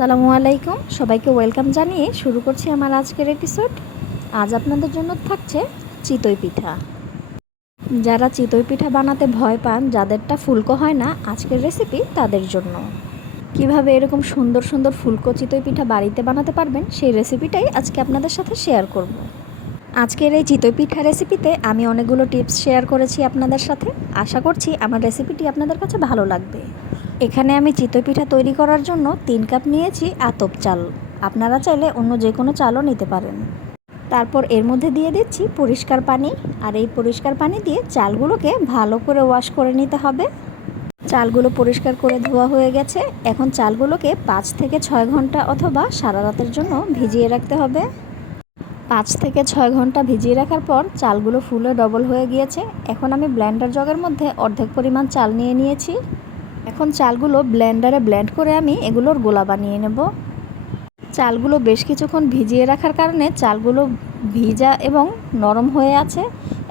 আসসালামু আলাইকুম, সবাইকে ওয়েলকাম জানিয়ে শুরু করছি আমার আজকের এপিসোড। আজ আপনাদের জন্য থাকছে চিতই পিঠা। যারা চিতই পিঠা বানাতে ভয় পান, যাদেরটা ফুলকো হয় না, আজকের রেসিপি তাদের জন্য। কিভাবে এরকম সুন্দর সুন্দর ফুলকো চিতই পিঠা বাড়িতে বানাতে পারবেন, সেই রেসিপিটাই আজকে আপনাদের সাথে শেয়ার করব। আজকের এই চিতই পিঠা রেসিপিতে আমি অনেকগুলো টিপস শেয়ার করেছি আপনাদের সাথে। আশা করছি আমার রেসিপিটি আপনাদের কাছে ভালো লাগবে। এখানে আমি চিতই পিঠা তৈরি করার জন্য 3 কাপ নিয়েছি আতপ চাল। আপনারা চাইলে অন্য যে কোনো চালও নিতে পারেন। তারপর এর মধ্যে দিয়ে দিচ্ছি পরিষ্কার পানি, আর এই পরিষ্কার পানি দিয়ে চালগুলোকে ভালো করে ওয়াশ করে নিতে হবে। চালগুলো পরিষ্কার করে ধোয়া হয়ে গেছে। এখন চালগুলোকে 5 থেকে 6 ঘন্টা অথবা সারা রাতের জন্য ভিজিয়ে রাখতে হবে। 5 থেকে 6 ঘন্টা ভিজিয়ে রাখার পর চালগুলো ফুলে ডবল হয়ে গিয়েছে। এখন আমি ব্লেন্ডার জগের মধ্যে অর্ধেক পরিমাণ চাল নিয়ে নিয়েছি। এখন চালগুলো ব্লেন্ডারে ব্লেন্ড করে আমি এগুলোর গোলা বানিয়ে নেব। চালগুলো বেশ কিছুক্ষণ ভিজিয়ে রাখার কারণে চালগুলো ভিজা এবং নরম হয়ে আছে।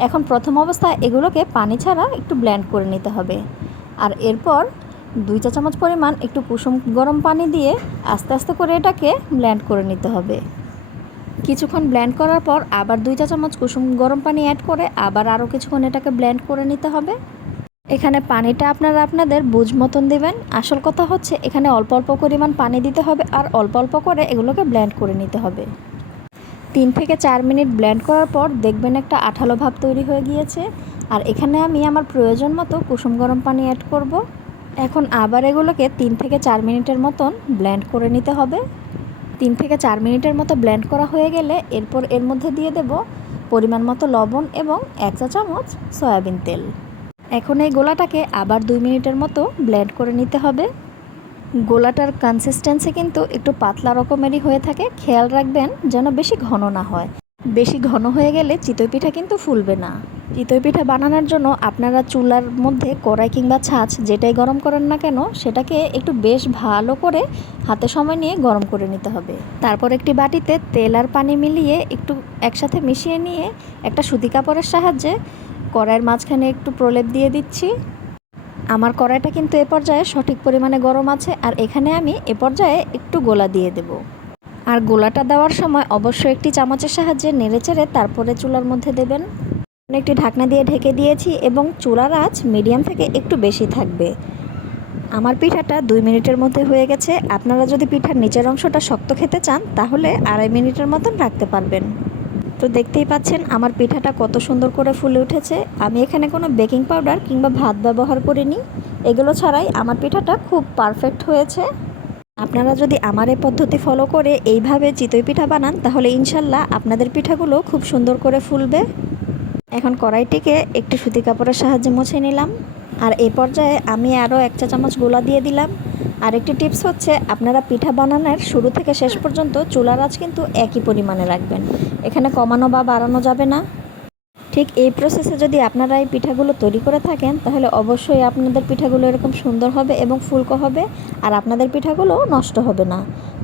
এখন প্রথম অবস্থায় এগুলোকে পানি ছাড়া একটু ব্লেন্ড করে নিতে হবে। আর এরপর 2 চা চামচ পরিমাণ একটু কুসুম গরম পানি দিয়ে আস্তে আস্তে করে এটাকে ব্লেন্ড করে নিতে হবে। কিছুক্ষণ ব্লেন্ড করার পর আবার 2 চা চামচ কুসুম গরম পানি অ্যাড করে আবার আরও কিছুক্ষণ এটাকে ব্লেন্ড করে নিতে হবে। এখানে পানিটা আপনারা আপনাদের বুঝ মতন দেবেন। আসল কথা হচ্ছে এখানে অল্প অল্প পরিমাণ পানি দিতে হবে আর অল্প অল্প করে এগুলোকে ব্লেন্ড করে নিতে হবে। 3 থেকে 4 মিনিট ব্লেন্ড করার পর দেখবেন একটা আঠালো ভাব তৈরি হয়ে গিয়েছে। আর এখানে আমি আমার প্রয়োজন মতো কুসুম গরম পানি অ্যাড করব। এখন আবার এগুলোকে 3 থেকে 4 মিনিটের মতন ব্লেন্ড করে নিতে হবে। 3 থেকে 4 মিনিটের মতো ব্লেন্ড করা হয়ে গেলে এরপর এর মধ্যে দিয়ে দেব পরিমাণ মতো লবণ এবং 1 চা চামচ সয়াবিন তেল। এখন এই গোলাটাকে আবার 2 মিনিটের মতো ব্লেন্ড করে নিতে হবে। গোলাটার কনসিস্টেন্সি কিন্তু একটু পাতলা রকমেরই হয়ে থাকে। খেয়াল রাখবেন যেন বেশি ঘন না হয়। বেশি ঘন হয়ে গেলে চিতই পিঠা কিন্তু ফুলবে না। চিতই পিঠা বানানোর জন্য আপনারা চুলার মধ্যে কড়াই কিংবা ছাঁচ যেটাই গরম করেন না কেন, সেটাকে একটু বেশ ভালো করে হাতে সময় নিয়ে গরম করে নিতে হবে। তারপর একটি বাটিতে তেল আর পানি মিলিয়ে একটু একসাথে মিশিয়ে নিয়ে একটা সুতি কাপড়ের সাহায্যে কড়াইয়ের মাঝখানে একটু প্রলেপ দিয়ে দিচ্ছি। আমার কড়াইটা কিন্তু এ পর্যায়ে সঠিক পরিমাণে গরম আছে। আর এখানে আমি এ পর্যায়ে একটু গোলা দিয়ে দেব। আর গোলাটা দেওয়ার সময় অবশ্যই একটি চামচের সাহায্যে নেড়েচেড়ে তারপরে চুলার মধ্যে দেবেন। একটি ঢাকনা দিয়ে ঢেকে দিয়েছি এবং চুলার আঁচ মিডিয়াম থেকে একটু বেশি থাকবে। আমার পিঠাটা 2 মিনিটের মধ্যে হয়ে গেছে। আপনারা যদি পিঠার নিচের অংশটা শক্ত খেতে চান তাহলে 2.5 মিনিটের মতন রাখতে পারবেন। তো দেখতেই পাচ্ছেন আমার পিঠাটা কত সুন্দর করে ফুলে উঠেছে। আমি এখানে কোনো বেকিং পাউডার কিংবা ভাত ব্যবহার করিনি। এগুলো ছাড়াই আমার পিঠাটা খুব পারফেক্ট হয়েছে। আপনারা যদি আমার এই পদ্ধতি ফলো করে এইভাবে চিতই পিঠা বানান তাহলে ইনশাল্লাহ আপনাদের পিঠাগুলো খুব সুন্দর করে ফুলবে। এখন কড়াইটিকে একটি সুতি কাপড়ের সাহায্যে মুছে নিলাম। আর এই পর্যায়ে আমি আরও 1 চা চামচ গোলা দিয়ে দিলাম। আর একটি টিপস হচ্ছে আপনারা পিঠা বানানোর শুরু থেকে শেষ পর্যন্ত চুলার আঁচ কিন্তু একই পরিমাণে রাখবেন। এখানে কমানো বা বাড়ানো যাবে না। ঠিক এই প্রসেসে যদি আপনারা এই পিঠাগুলো তৈরি করে থাকেন তাহলে অবশ্যই আপনাদের পিঠাগুলো এরকম সুন্দর হবে এবং ফুলকো হবে। আর আপনাদের পিঠাগুলো নষ্ট হবে না।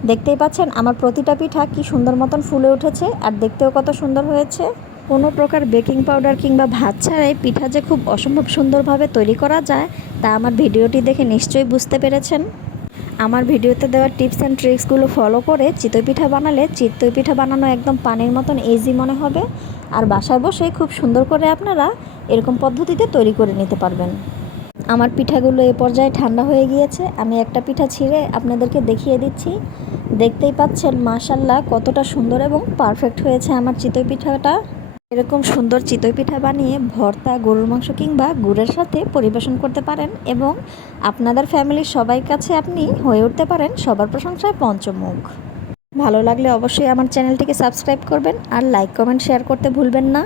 দেখতেই পাচ্ছেন আমার প্রতিটা পিঠা কি সুন্দর মতন ফুলে উঠেছে আর দেখতেও কত সুন্দর হয়েছে। কোনো প্রকার বেকিং পাউডার কিংবা ভাত ছাড়াই পিঠা যে খুব অসম্ভব সুন্দরভাবে তৈরি করা যায় তা আমার ভিডিওটি দেখে নিশ্চয়ই বুঝতে পেরেছেন। আমার ভিডিওতে দেওয়া টিপস অ্যান্ড ট্রিক্সগুলো ফলো করে চিতই পিঠা বানালে চিতই পিঠা বানানো একদম পানির মতন ইজি মনে হবে। আর বাসায় বসেই খুব সুন্দর করে আপনারা এরকম পদ্ধতিতে তৈরি করে নিতে পারবেন। আমার পিঠাগুলো এ পর্যায়ে ঠান্ডা হয়ে গিয়েছে। আমি একটা পিঠা ছিঁড়ে আপনাদেরকে দেখিয়ে দিচ্ছি। দেখতেই পাচ্ছেন মাশাআল্লাহ কতটা সুন্দর এবং পারফেক্ট হয়েছে আমার চিতই পিঠাটা। এরকম সুন্দর চিতই পিঠা বানিয়ে ভর্তা, গরুর মাংস কিংবা গুড়ের সাথে পরিবেশন করতে পারেন এবং আপনাদের ফ্যামিলির সবাই কাছে আপনি হয়ে উঠতে পারেন সবার প্রশংসায় পঞ্চমুখ। ভালো লাগলে অবশ্যই আমার চ্যানেলটিকে সাবস্ক্রাইব করবেন আর লাইক, কমেন্ট, শেয়ার করতে ভুলবেন না।